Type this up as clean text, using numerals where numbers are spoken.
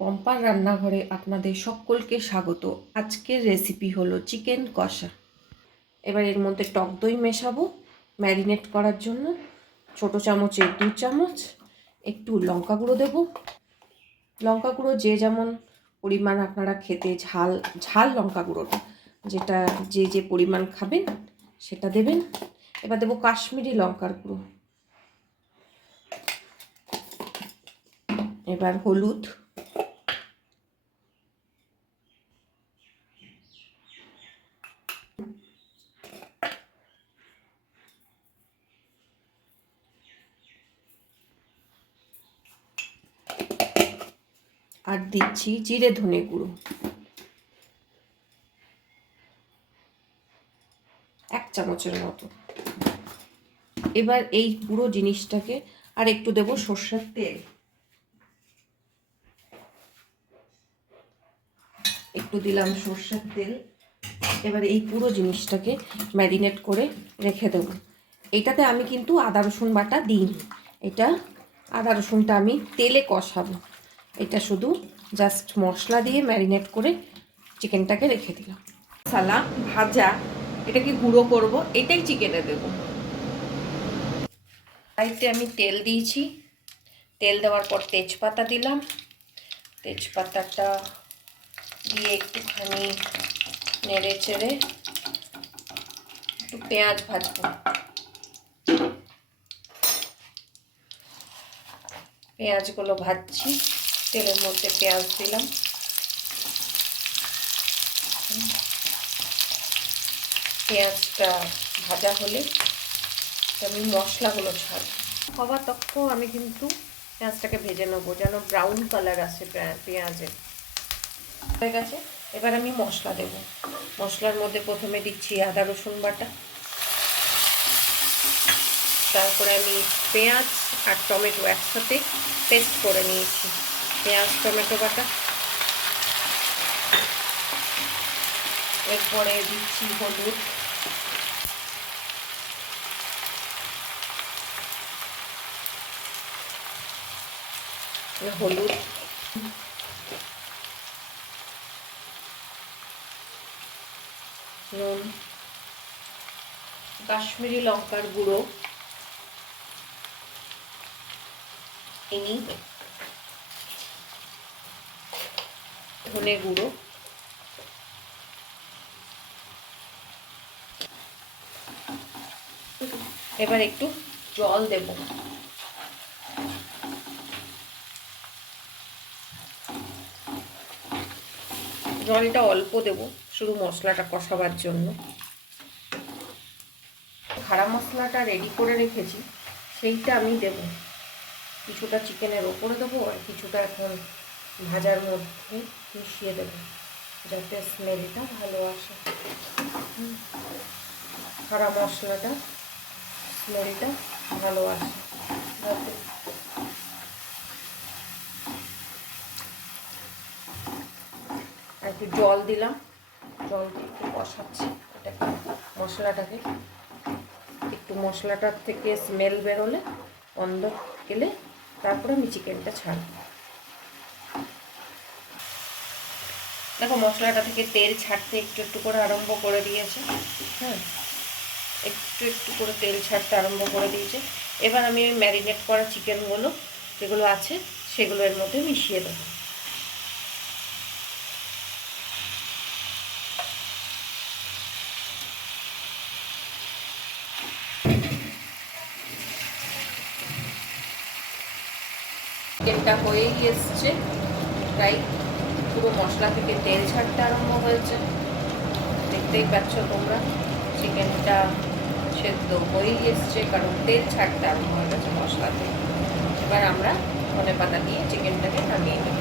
পম্পার রান্নাঘরে আপনাদের সকলকে স্বাগত। আজকের রেসিপি হলো চিকেন কষা। এবার এর মধ্যে টক দই মেশাবো ম্যারিনেট করার জন্য। ছোট চামচে 2 চামচ। একটু লঙ্কা গুঁড়ো দেবো। লঙ্কা গুঁড়ো যে যেমন পরিমাণ আপনারা খেতে ঝাল লঙ্কা গুঁড়োটা যেটা যে পরিমাণ খাবেন সেটা দেবেন। এবার দেবো কাশ্মীরি লঙ্কার গুঁড়ো। এবার হলুদ, আর দিচ্ছি জিরে ধনে গুঁড়ো 1 চামচের মতো। এবার এই পুরো জিনিসটাকে আর একটু দেবো সর্ষের তেল, একটু দিলাম সর্ষের তেল। এবার এই পুরো জিনিসটাকে ম্যারিনেট করে রেখে দেবো। এইটাতে আমি কিন্তু আদা রসুন বাটা দিইনি, এটা আদা রসুনটা আমি তেলে কষাবো। এটা শুধু জাস্ট মশলা দিয়ে ম্যারিনেট করে চিকেনটাকে রেখে দিলাম। মশলা ভাজা এটাকে গুঁড়ো করব, এটাই চিকেনে দেবো। কড়াইতে আমি তেল দিয়েছি। তেল দেওয়ার পর তেজপাতা দিলাম। তেজপাতাটা দিয়ে একটুখানি নেড়ে চেড়ে একটু পেঁয়াজ ভাজবো। পেঁয়াজগুলো ভাজছি, তেলের মধ্যে পেঁয়াজ দিলাম। পেঁয়াজটা ভাজা হলে আমি মশলাগুলো ছাড়ব। হওয়া তখন আমি কিন্তু পেঁয়াজটাকে ভেজে নেবো যেন ব্রাউন কালার আসে পেঁয়াজের। হয়ে গেছে। এবার আমি মশলা দেব। মশলার মধ্যে প্রথমে দিচ্ছি আদা রসুন বাটা, তারপরে আমি পেঁয়াজ আর টমেটো একসাথে পেস্ট করে নিয়েছি। পেঁয়াজ টমেটো বাটা, এরপরে দিচ্ছি হলুদ, নুন, কাশ্মীরি লঙ্কার গুঁড়ো, চিনি, ধনে গুঁড়ো, এবার একটু জল দেব। জলটা অল্প দেব, শুধু মশলাটা কষাবার জন্য। খাড়া মশলাটা রেডি করে রেখেছি, সেইটা আমি দেব। কিছুটা চিকেনের ওপরে দেবো আর কিছুটা এখন ভাজার মধ্যে মিশিয়ে দেবো যাতে স্মেলটা ভালো আসে। খাড়া মশলাটা স্মেলটা ভালো আসে যাতে। একটু জল দিলাম, জল দিয়ে একটু কষাচ্ছি এটাকে, মশলাটাকে। একটু মশলাটার থেকে স্মেল বেরোলে, গন্ধ গেলে তারপরে আমি চিকেনটা ছাড়ব। দেখো মশলাটা থেকে তেল ছাড়তে একটু একটু করে আরম্ভ করে দিয়েছে। হ্যাঁ, একটু একটু করে তেল ছাড়তে আরম্ভ করে দিয়েছে। এবার আমি ওই ম্যারিনেট করা চিকেনগুলো যেগুলো আছে সেগুলো এর মধ্যে মিশিয়ে দেবো। চিকেনটা হয়েই এসছে, প্রায় পুরো মশলা থেকে তেল ছাড়তে আরম্ভ হয়েছে। দেখতেই পাচ্ছ তোমরা, চিকেনটা সেদ্ধ হয়েই এসছে কারণ তেল ছাড়তে আরম্ভ হয়ে গেছে মশলা থেকে। এবার আমরা ধনেপাতা দিয়ে চিকেনটাকে নামিয়ে নেব।